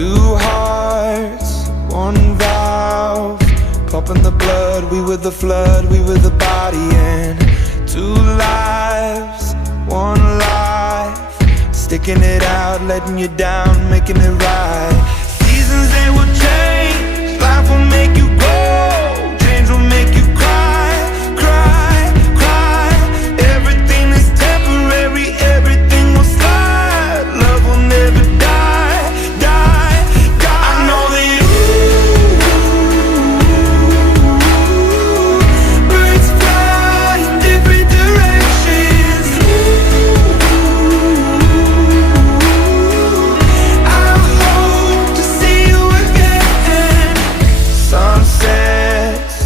Two hearts, one valve, pumping the blood. We were the flood, we were the body. And two lives, one life, sticking it out, letting you down, making it right. Seasons, they will change, life will make you grow, change will make you cry, cry, cry. Everything is temporary, everything will slide. Love will never die, die, die. I know that birds fly in different directions. I hope to see you again. Sunsets,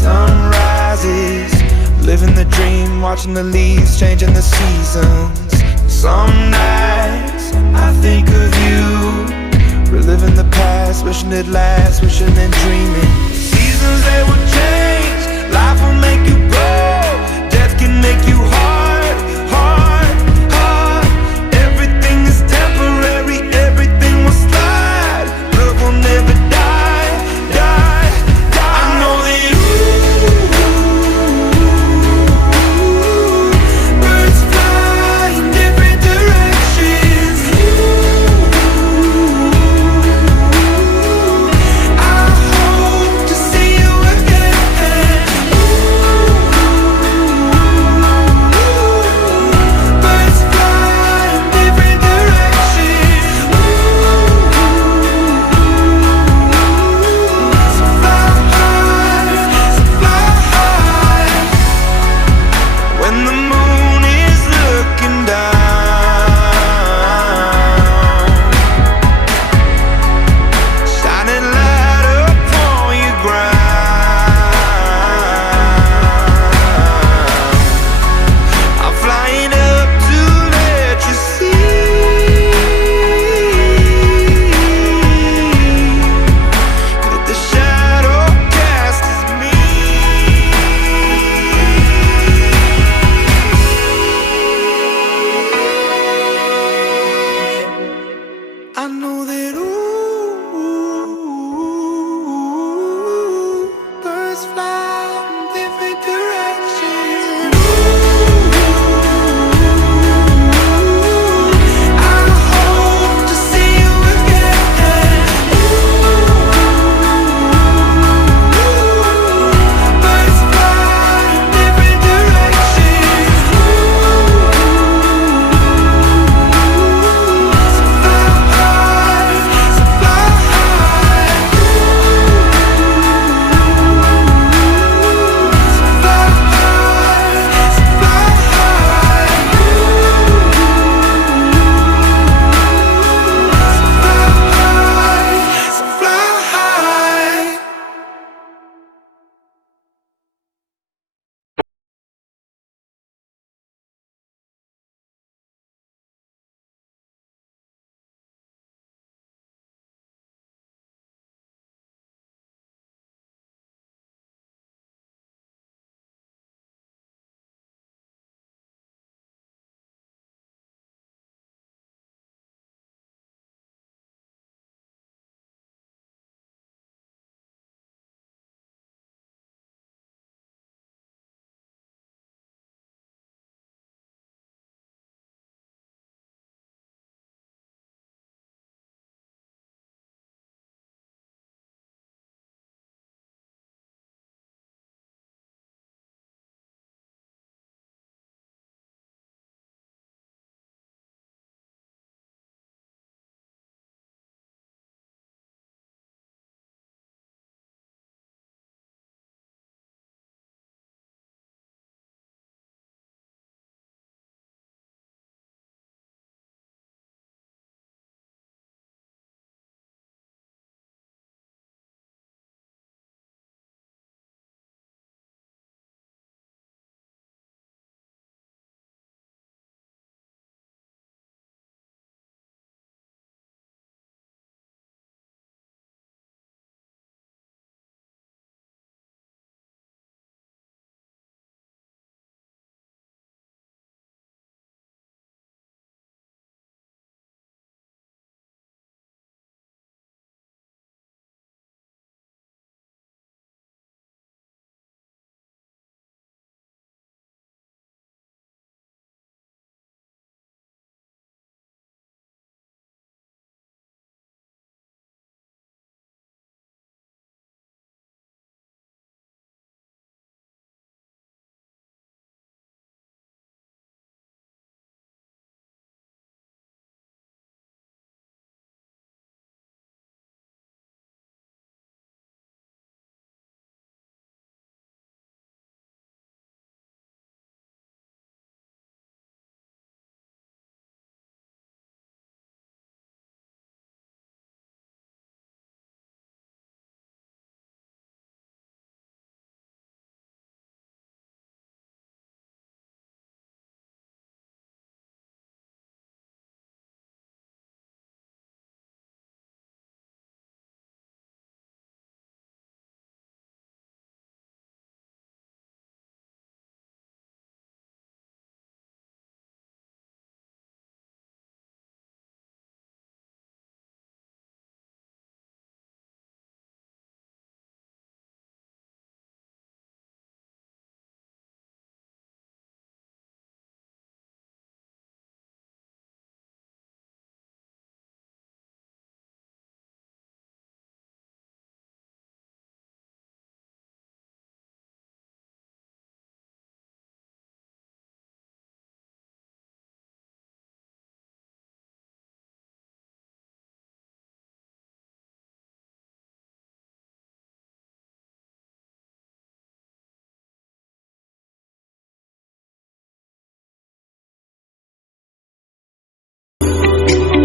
sunrises, living the dream, watching the leaves, changing the seasons. Some nights I think of you, reliving the past, wishing it lasts, wishing and dreaming. Seasons, they will change, life will make you grow.